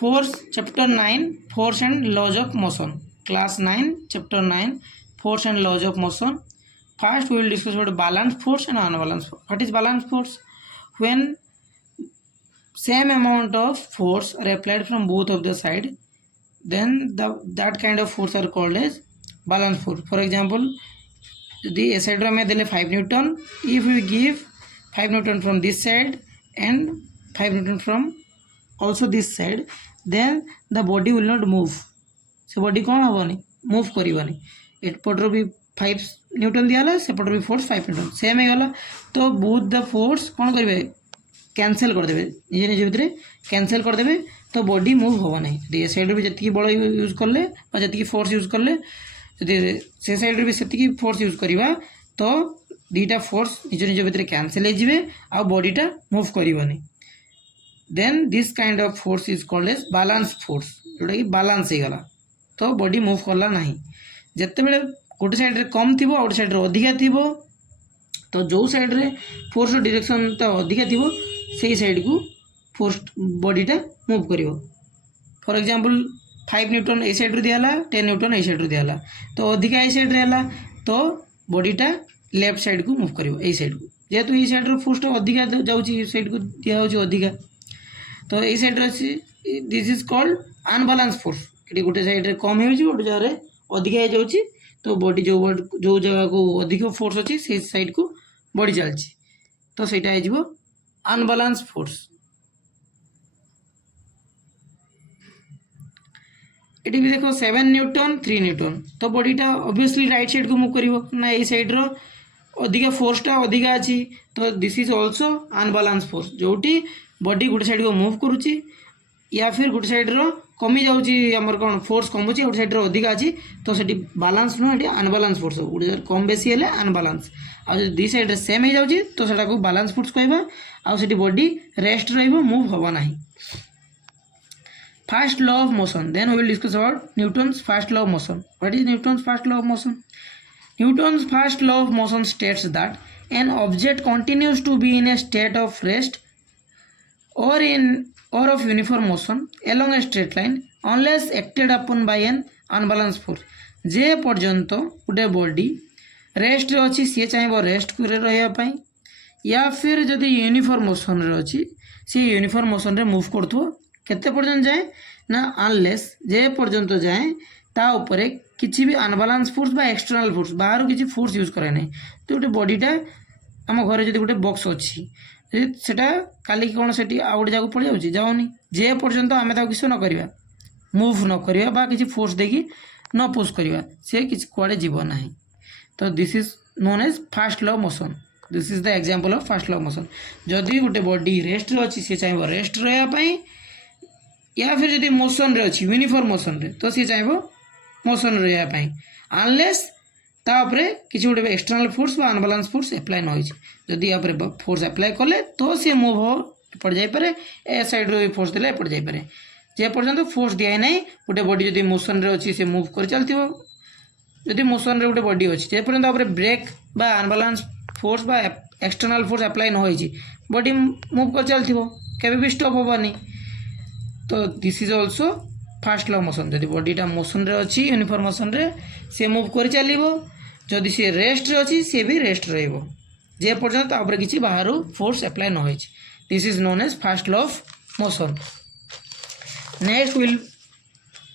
Force chapter 9 force and laws of motion, class 9 chapter 9 force and laws of motion. First we will discuss about balanced force and unbalanced force. What is balanced force? When same amount of force are applied from both of the side, then that kind of force are called as balanced force. For example, the side में देले 5 Newton. If we give 5 Newton from this side and 5 Newton from also this side, then the body will not move. से body कौन हबनी move करिवनी. एपटर भी 5 Newton दियाला, सेपटर भी force 5 Newton same हो गला. तो बोथ द फोर्स कौन करेंगे कैंसल कर देबे, निजे निजे भितर कैंसल कर देबे. तो बॉडी मूव होबो नहीं. ये साइड भी जति बड़ यूज करले बा जति फोर्स यूज करले, यदि से साइड भी सेति फोर्स यूज करिवा तो दीटा फोर्स निजे निजे भितर कैंसल हो जिवे आ बॉडीटा मूव करिवनी. Then this kind of force is called as balance force, जोटा कि बैलेंस हो गला तो बॉडी मूव करला नहीं. जिते बेले गोटे साइड रे कम थिबो गोटे साइड रे अधिका थिबो, तो जो साइड रे फोर्स डायरेक्शन तो अधिका थिबो सेही साइड को फोर्स बॉडीटा मूव करिवो. फॉर एग्जांपल 5 Newton ए साइड रे दियाला, 10 Newton ए साइड रे दियाला, तो अधिका ए साइड रे हला तो बॉडीटा लेफ्ट साइड को मूव करिवो ए साइड को. जेहेतु ए साइड रे फोर्स अधिका जाउची साइड को दिया होची अधिका, तो ये side this is called unbalance force. ये गोटे साइड रे कम हो गोटे जगह अधिका हो जाउची, तो बॉडी जो जगह को अधिक फोर्स अच्छी से साइड को बढ़ी चलती, तो सेटा हो अनबालांस फोर्स. ये भी देखो 7 Newton 3 Newton, तो बॉडीटा ऑब्वियसली राइट साइड को मूव करिवो ना. ये साइड रो अधिका फोर्सटा अधिका अच्छी, तो this is also unbalance force, जोटी बॉडी गोटे साइड को मूव करुच्ची या फिर गोटे साइड रो कमी जाऊँगी आमर कौन फोर्स कमुची, गोटे साइड रो अधिका अच्छी तो सेठी बालांस नुह ये अनबालांस फोर्स. गोटे साइड कम बेसी हेले अनबालांस, आ दी साइड सेम हो जाऊँगी तो सेटा को बालांस फोर्स कहबा. आ सेठी बॉडी रेस्ट रहिबो, मूव होबो नाही. First law of motion, then we will discuss about Newton's first law of motion. What is Newton's first law of motion? Newton's first law of motion states that an object continues to be in a state of rest or of uniform motion along a straight line unless acted upon by an unbalanced force. जे पर्यंत गोटे body rest रे अच्छी सी चाहिए rest कर रही या फिर जदि यूनिफॉर्म मोशन रे अच्छी सी यूनिफॉर्म मोशन रे मूव करथो केते पर्यंत जाए ना अनलेस जे पर्यंत जाए ता ऊपर किसी भी अनबालांस फोर्स बा एक्सटर्नल फोर्स बाहर किसी फोर्स यूज करे नहीं. तो गोटे बॉडीटा आम घर जब गोटे बॉक्स अच्छी सेटा काली कौन से आउ गोटे जगह पड़ जाऊँगी जाऊनी, जे पर्यंत आम किसी न करवा मूव न करवा बा किसी फोर्स देकी न पुश करवा सी किसी कुआड़े जीव ना. तो this is known as first law of motion. This is the example of first law of motion. जदि गोटे बॉडी रेस्ट रे अच्छी सी चाहिए रेस्ट रही या फिर जदि मोशन रे अच्छी यूनिफॉर्म मोशन रे तो सी चाहिए मोशन रही अनलेस तापरे किसी गोटे एक्सटर्नल फोर्स बा अनबालांस फोर्स एप्लाई न हो. जदि यापर फोर्स एप्लाई कले तो सी मूव हो पड़ जापे, ए साइड रो फोर्स देले पड़ जापे. जे पर्यंत फोर्स दिए ना गोटे बॉडी जदि मोशन रे अच्छी से मूव कर चलती, जदि मोशन रे गोटे बॉडी अच्छी जे पर्यंत ब्रेक बा अनबालांस फोर्स बा एक्सटर्नल फोर्स एप्लाई न हो बॉडी मूव कर चलती केबे भी स्टॉप होबनी. तो this is also first law motion. जदि बॉडीटा मोशन रे अच्छी यूनिफॉर्म मोशन रे से मूव कर चलो, जदि सी रेस्ट रे अच्छी सी भी रेस्ट रहिबो जे पर्यंत आपरे किछि बाहर फोर्स अप्लाई न होइछ. This is known as first law of motion. Next will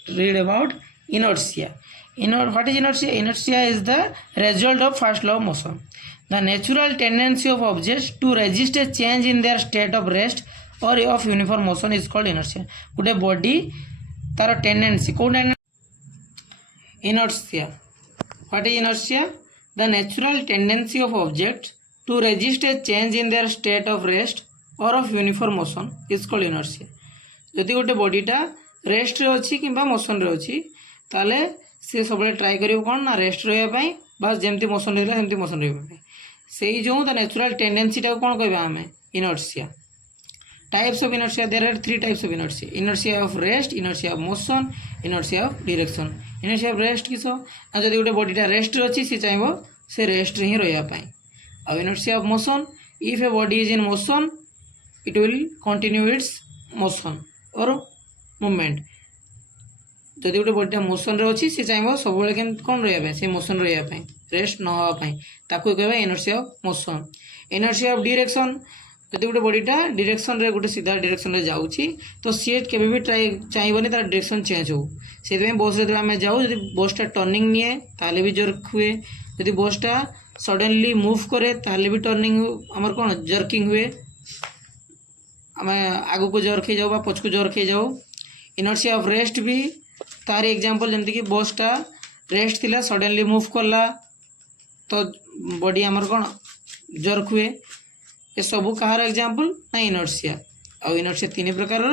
read about inertia. What is inertia? Inertia is the result of first law of motion. The natural tendency of objects to resist a change in their state of rest or of uniform motion is called inertia. गोटे body तार tendency कौन inertia. What is inertia? The natural tendency of objects to resist a change in their state of rest or of uniform motion is called inertia. जदि गोटे बॉडीटा rest रे अच्छी कि motion रे अच्छी ताले सी सब ट्राए कर कौन ना रेस्ट रही बस जमती मोशन रहा सेमती मोशन रही से जो नेचुरल टेंडेंसीटा कौन कहवा आम inertia. Types of inertia, there are 3 types of inertia. Inertia of rest, inertia of motion, inertia of direction. Inertia of rest किस जदि गोटे बॉडीटा रेस्ट अच्छी सी चाहिए से रेस्ट ही रही. और inertia of motion, if a body is in motion it will continue its motion or movement जदि गोटे बॉडीटा मोशन रे अच्छी सी चाहिए सब कौन रहा से मोशन रहा रेस्ट न होगापाई ताकू कहवा inertia of motion. Inertia of direction जदि गोटे बॉडीटा डायरेक्शन रे गोटे सीधा डायरेक्शन रे जाऊँगी तो सी केवे भी ट्राई चाहिए तार डायरेक्शन चेंज हो से बस जो आम जाऊ जब बसटा टर्निंग निए ताले भी जर्क हुए जदि बसटा सडनली मूव करे ताले भी टर्निंग आमर कौन जर्किंग हुए आम आगू को जर्क हो जाऊ पछ को जर्क हो जाऊ। इनर्शिया ऑफ रेस्ट भी तार एग्जांपल जमती कि बसटा रेस्ट थिला सडनली मूव कला तो बॉडी आमर कौन जर्क हुए ये सब कहार एग्जांपल ना इनर्शिया और इनर्शिया तीन प्रकार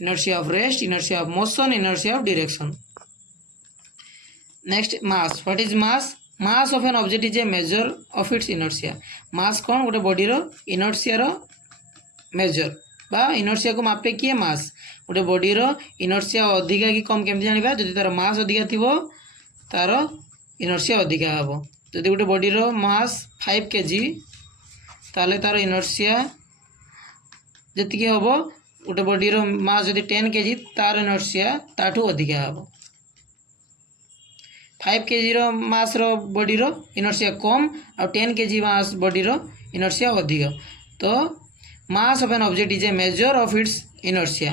inertia of rest inertia of motion inertia of direction. Next mass what is mass mass of an object is a measure of its inertia mass कौन गोटे बॉडी रो इनर्शिया रो मेजर बा inertia को मापे किए मास गोटे बॉडी रो इनर्शिया अधिका कि कम केमती जानिबा जदि तार मास अधिका थिबो तार इनर्शिया अधिका हबो जदि गोटे बॉडी रो मास 5 kg ताले तार इनर्शिया जति हबो गोटे बॉडी रो मास जदि 10 kg तार इनर्शिया ताठू अधिका हबो 5 kg रो मास रो बॉडी रो इनर्शिया कम और 10 kg मास बॉडी रो इनर्शिया अधिक तो mass of an object is a measure of its inertia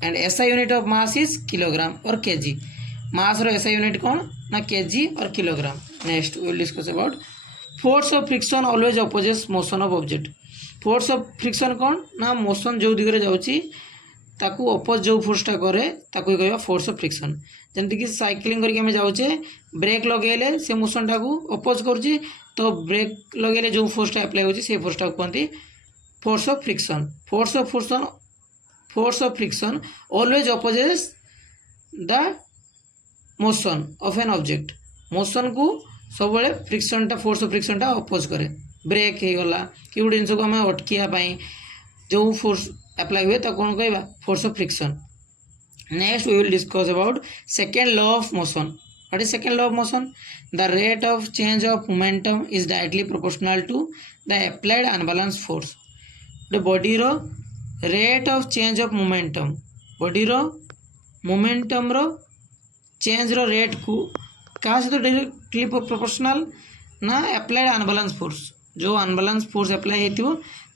and SI unit of mass is kilogram or kg mass row SI unit कौन ना kg और kilogram। next we will discuss about force of friction always opposes motion of object force of friction कौन ना motion जो दिगरे जाउची ताकू oppose जो फोर्सटा करे ताकू कहवा फोर्स ऑफ फ्रिक्शन जमती कि साइक्लिंग करके हमें जाऊे ब्रेक लगेले से मोशनटा को अपोज करुच्ची तो ब्रेक लगेले जो फोर्सटा अप्लाई होची से फोर्सटा कहते force of friction force of friction always opposes the motion of an object motion को सब फ्रिक्शनटा फोर्स ऑफ फ्रिक्शनटा अपोज करे ब्रेक हो गला कि गोटे जिनस को आम अटकियापाई जो फोर्स अप्लाई हुए तो कौन कहवा force of friction. Next we will discuss about second law of motion what is second law of motion the rate of change of momentum is directly proportional to the applied unbalance force body रो rate of change of momentum body रो momentum रो change रो rate को क्या सहित directly proportional ना applied unbalance force जो unbalance force apply होती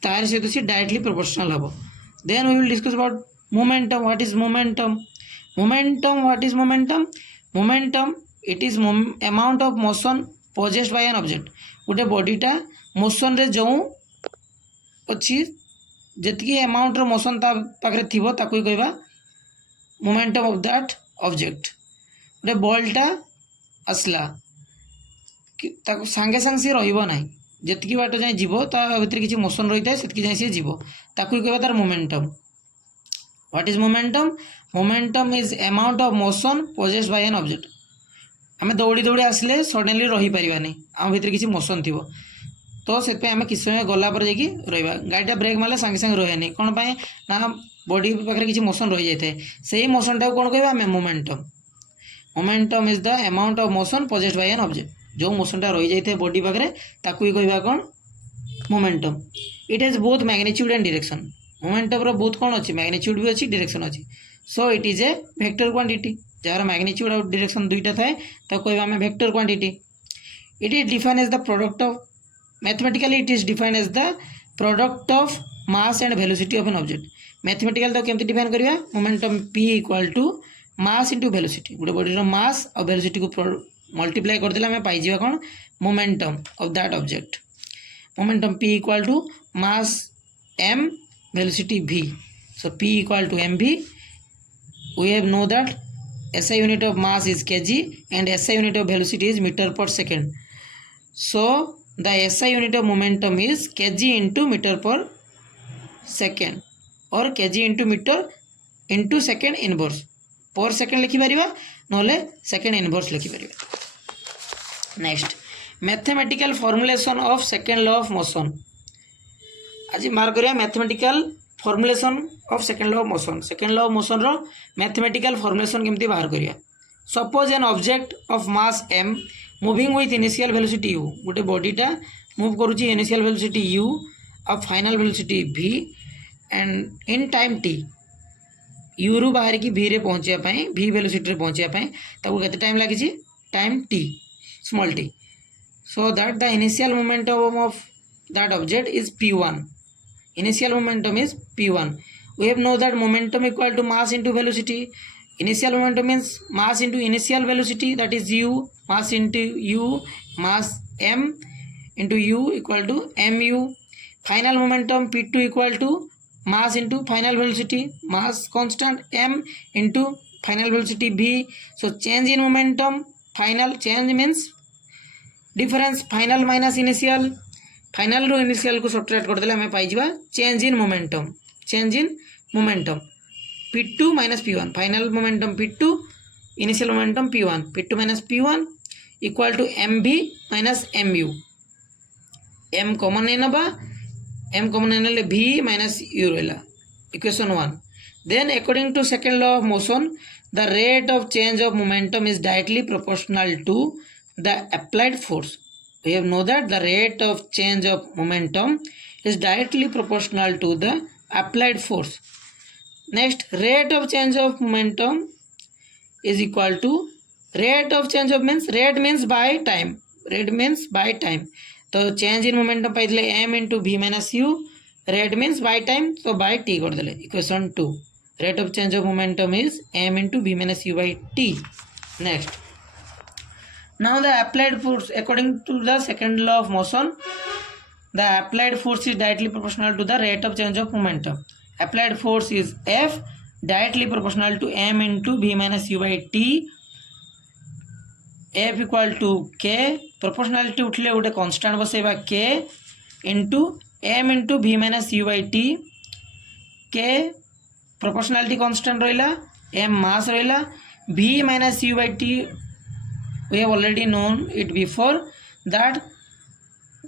तार सहित सी डायरेक्टली प्रोपोर्शनल हम। Then we will discuss about momentum what is momentum what is momentum it is amount of motion possessed by an object गोटे बॉडीटा motion रे जो अच्छी जी अमाउंट मोशन ता पाखे थी ताकू कहवा मोमेंटम ऑफ दैट ऑब्जेक्ट गोटे बॉलटा आसला सांगे सांगे सी रही जी बाट जाए जीव भितर किसी मोशन रही है से सी जीव ताकू कहवा तार momentum. What is momentum is amount of motion possessed by an object आम दौड़ी दौड़ी आसले सडनली रही पारानी आम भितर किसी मोशन थी तो से आम किसी समय गलापर जाकि रहा गाड़ीटा ब्रेक मारे सांगे सांगे रहे कौन पाए ना बॉडी पाखे किसी मोशन रही जाए से ही मोशनटा कौन कहवा आम momentum is the amount of motion possessed by an object जो मोशनटा रही जाए बॉडी पाखे ताकू ही कहवा कौन momentum. It has both magnitude and direction momentum रो बोथ कौन अच्छी मैग्नीट्यूड भी अच्छी डायरेक्शन अच्छी so it is a vector quantity जार मैग्नीट्यूड और डायरेक्शन दुईटा थाए तो कहवा आम vector quantity. It is define as the product of mathematically it is define as the product of mass and velocity of an object mathematical तो केमती define करिया momentum p equal to mass into velocity गोटे body mass और velocity को multiply करदेला आम पाई कौन momentum of that object momentum p equal to mass m velocity v so p equal to mv we have know that SI unit of mass is kg and SI unit of velocity is meter per second so the SI unit of momentum is kg into meter per second or kg into meter into second inverse per second लिखिपर ना second inverse लिखिपर। Next mathematical formulation of second law of motion आज mark करिया mathematical formulation of second law of motion रो mathematical formulation केमती बाहर करिया। Suppose an object of mass m moving with initial velocity u गोटे बॉडीटा move करुच्ची इनिशियल वेलोसिटी u और final velocity v and in time t u रु बाहर की भी रे पहुँचापी भी वेलोसिटी रे पहुँचापी के टाइम लगी time T small T so that the initial momentum of that object is p1. Initial momentum is p1. We have know that momentum equal to mass into velocity. Initial momentum means mass into initial velocity, that is u, mass into u, mass m into u equal to mu. Final momentum p2 equal to mass into final velocity, mass constant m into final velocity v. So change in momentum, final change means difference final minus initial. Final रो initial को subtract करदेले हमें पाइबा change in momentum p2 minus p1 final momentum p2 initial momentum p2 minus p1 equal to mv minus mu m common नहीं नबा m common नहीं नले v minus u रहला equation 1 then according to second law of motion the rate of change of momentum is directly proportional to the applied force. We have know that the rate of change of momentum is directly proportional to the applied force. Next, rate of change of momentum is equal to rate of change of rate means by time. Rate means by time. So change in momentum पाइले m into v minus u. Rate means by time, so by t कर देले. Equation 2. Rate of change of momentum is m into v minus u by t. Next. Now the applied force according to the second law of motion, the applied force is directly proportional to the rate of change of momentum. Applied force is F directly proportional to m into v minus u by t. F equal to k proportionality उठले उठे constant बसेबा k into m into v minus u by t. k proportionality constant रहिला m mass रहिला v minus u by t. We have already known it before that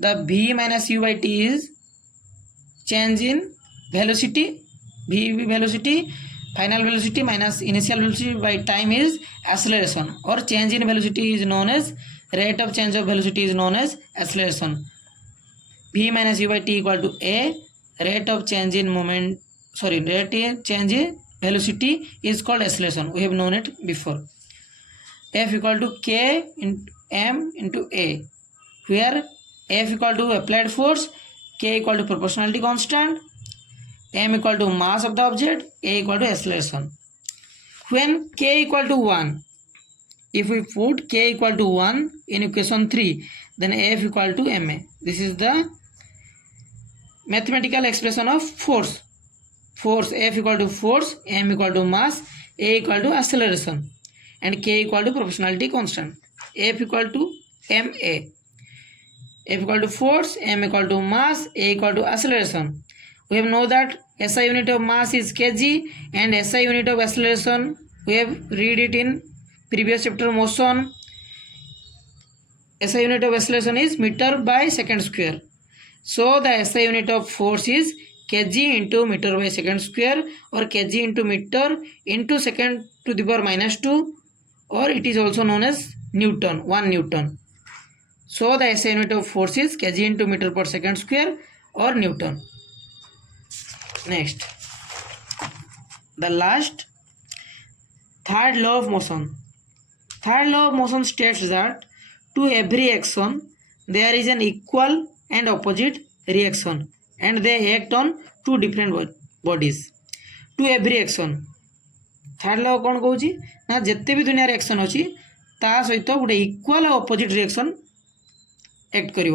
the v minus u by t is change in velocity, v velocity, final velocity minus initial velocity by time is acceleration, or change in velocity is known as rate of change of velocity is known as acceleration. V minus u by t equal to a rate of change in moment, sorry, rate of change in velocity is called acceleration. We have known it before. F equal to k into m into a, where F equal to applied force, k equal to proportionality constant, m equal to mass of the object, a equal to acceleration. When k equal to 1, if we put k equal to 1 in equation 3, then F equal to ma. This is the mathematical expression of force. Force F equal to force, m equal to mass, a equal to acceleration, and k equal to proportionality constant. F equal to ma. F equal to force, m equal to mass, a equal to acceleration. We have know that SI unit of mass is kg and SI unit of acceleration we have read it in previous chapter motion. SI unit of acceleration is meter by second square. So the SI unit of force is kg into meter by second square, or kg into meter into second to the power minus 2, or it is also known as Newton, 1 Newton. So the SI unit of force is kg into meter per second square or Newton. Next, the last, third law of motion. Third law of motion states that to every action there is an equal and opposite reaction, and they act on two different bodies. To every action, third law कौन कौच ना जिते भी दुनिया action अच्छी ता सहित गोटे equal opposite reaction act कर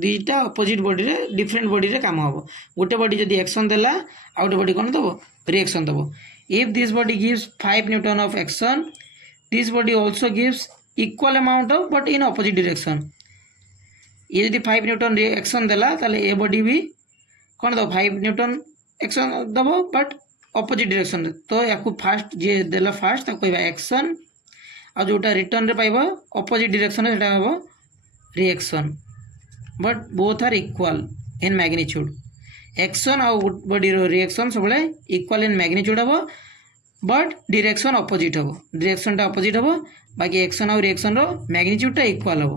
दुईटा अपोजिट बॉडी रे डिफरेंट बॉडी रे काम हम गोटे बॉडी जब एक्शन देला आ गोटे बॉडी कौन दब रिएक्शन दब. If this body gives 5 Newton of action, this body also gives equal amount of but in opposite direction. ये जब 5 न्यूटन एक्शन देला ताले ए बॉडी भी कौन दब 5 न्यूटन एक्शन दब बट अपोजिट डायरेक्शन. तो या फास्ट जी देला फास्ट कहवा एक्शन, आ जोटा रिटर्न रे पाइबा अपोजिट डायरेक्शन सेटा हम reaction, but both are equal in magnitude. Action आ बॉडी रिएक्शन सब इक्वल इन मैग्नीट्यूड हम, बट डायरेक्शन अपोजिट हम. डायरेक्शन अपोजिट हम, बाकी एक्शन आ रिएक्शन रो मैग्नीट्यूड इक्वल हम.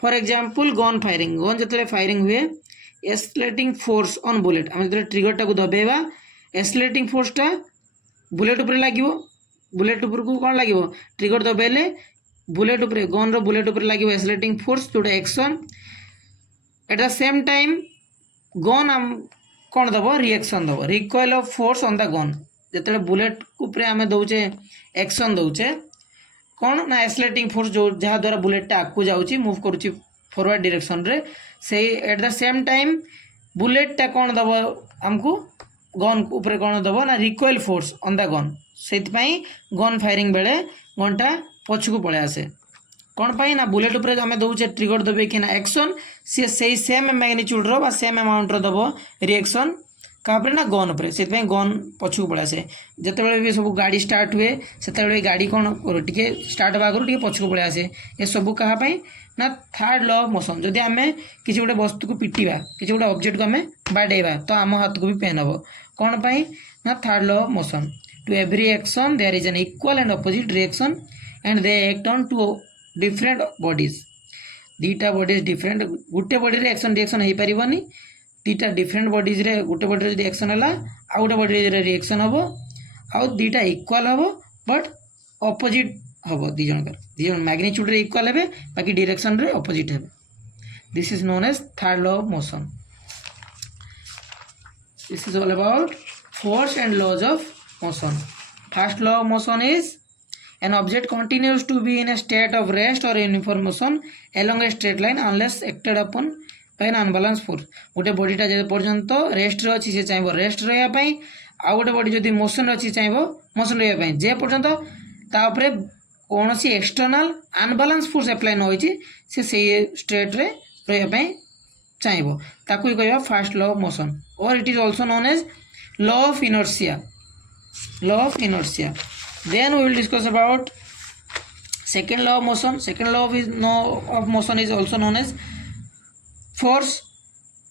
For example gun firing, gun जो फायरिंग हुए एस्केलेटिंग फोर्स ऑन बुलेट, आम जो ट्रिगर टाक दबेबा एस्केलेटिंग फोर्सटा बुलेट उपर लगे बुलेट उपर को कौन लगे ट्रिगर दबाइले बुलेट उपर गन रो बुलेट उपर लगे एक्सेलरेटिंग फोर्स जोटा action at the same time gun आम कौन दब रिएक्शन दब recoil of force on the gun जिते बुलेट उपर आम दौचे एक्शन दौचे कौन ना एक्सेलरेटिंग फोर्स जो जहाँ द्वारा बुलेटा आगू जाऊँगी मूव करुच्ची फॉरवर्ड डायरेक्शन रे से एट द सेम टाइम बुलेटा कौन दब आमको गन उपर कौन दब ना recoil force on the gun से गन फायरिंग बेले गनटा पछकू पलि आसे कौन पाई ना बुलेट उपर आम दौचे ट्रिगर दबे कि ना एक्शन सी से सेम मैग्नीट्यूड रो सेम अमाउंट रो दब रिएक्शन कापर ना गन उपर से गन पछकू पलि आसे जिते भी सब गाड़ी स्टार्ट हुए से गाड़ी कौन टे स्टार्ट होगा आगुरी टे पछकू पलि आसे ये सब कहाँपाई ना थर्ड लॉ ऑफ मोशन जदि आम किसी गोटे वस्तु को पिटिबा किसी गोटे ऑब्जेक्ट को आम बाडेबा तो आम हाथ को भी पेन हम कौन पाई ना third law of motion to every action there is an equal and opposite reaction and they act on two different bodies दीटा बॉडीज डिफरेंट गोटे बॉडी रे एक्शन रिएक्शन हो पारिबनी दीटा डिफरेंट बॉडीज रे गोटे बॉडी रे एक्शन हला आ गोटे बॉडी रे रिएक्शन हबो आ दीटा इक्वल हबो बट अपोजिट हम दीजन मैग्नीट्यूड रे इक्वल हे बाकी डायरेक्शन रे अपोजिट हे this is known as third law of motion this is all about force and laws of motion first law of motion is an object continues to be in a state of rest or uniform motion along a straight line unless acted upon by an unbalanced force गोटे बॉडीटा जे पर्यंत rest रे अछि से चाहबो rest रहया पई आ गोटे body जदी motion अछि चाहबो मोशन रहया पई जे पर्यंत ता ऊपर कोनोसी एक्सटर्नल अनबैलेंस फोर्स अप्लाई न होइछि से सेही स्टेट रे रहया पई चाहबो ताकू कहबा फर्स्ट लॉ ऑफ मोशन और it is also known as law of inertia then we will discuss about second law of motion second law of motion is also known as force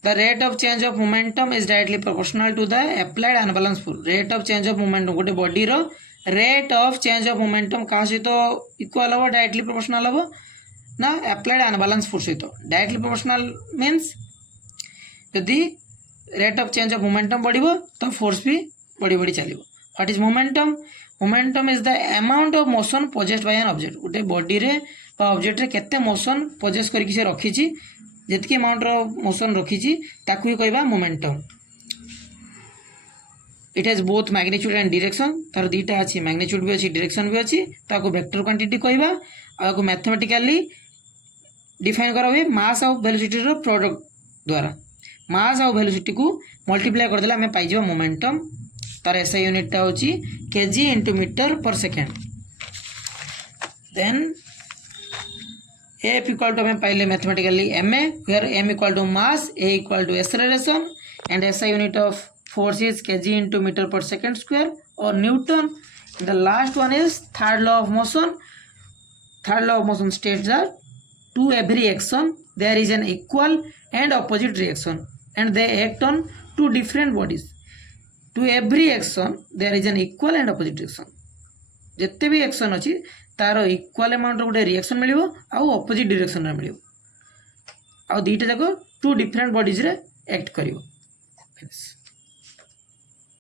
the rate of change of momentum is directly proportional to the applied unbalanced force rate of change of momentum गोटे body रो rate of change of momentum का सहित equal हो directly proportional हो ना applied unbalanced force सहित directly proportional means यदि rate of change of momentum बढ़िबो तो फोर्स भी बढ़ी चलिबो what is momentum is the amount of motion possessed by an object गोटे बॉडी रे बा ऑब्जेक्ट रे केते मोशन पोजेस्ट करके से रखी छी जतकी अमाउंट रो मोशन रखी छी ताकू ही कहबा momentum it has both magnitude and direction तार दीटा अछि मैग्नीट्यूड भी अछि डायरेक्शन भी अछि ताकू वेक्टर क्वांटिटी कहबा आकू मैथमेटिकली डिफाइन करा हुए मास और वेलोसिटी रो प्रोडक्ट द्वारा मास और वेलोसिटी को मल्टीप्लाई कर देला हमें पाई जेबा मोमेंटम तार एसआई यूनिट टा होची KG into metre per second then F equal to हमें पाइले mathematically M A where M equal to mass A equal to acceleration and SI unit of force is KG into metre per second square और newton the last one is third law of motion states that to every action there is an equal and opposite reaction and they act on two different bodies to every action there is an equal and opposite reaction जिते भी action अच्छी तार equal amount गोटे reaction मिल opposite direction में मिल आ दीटा जाक टू डिफरेंट बॉडीज रे एक्ट कर।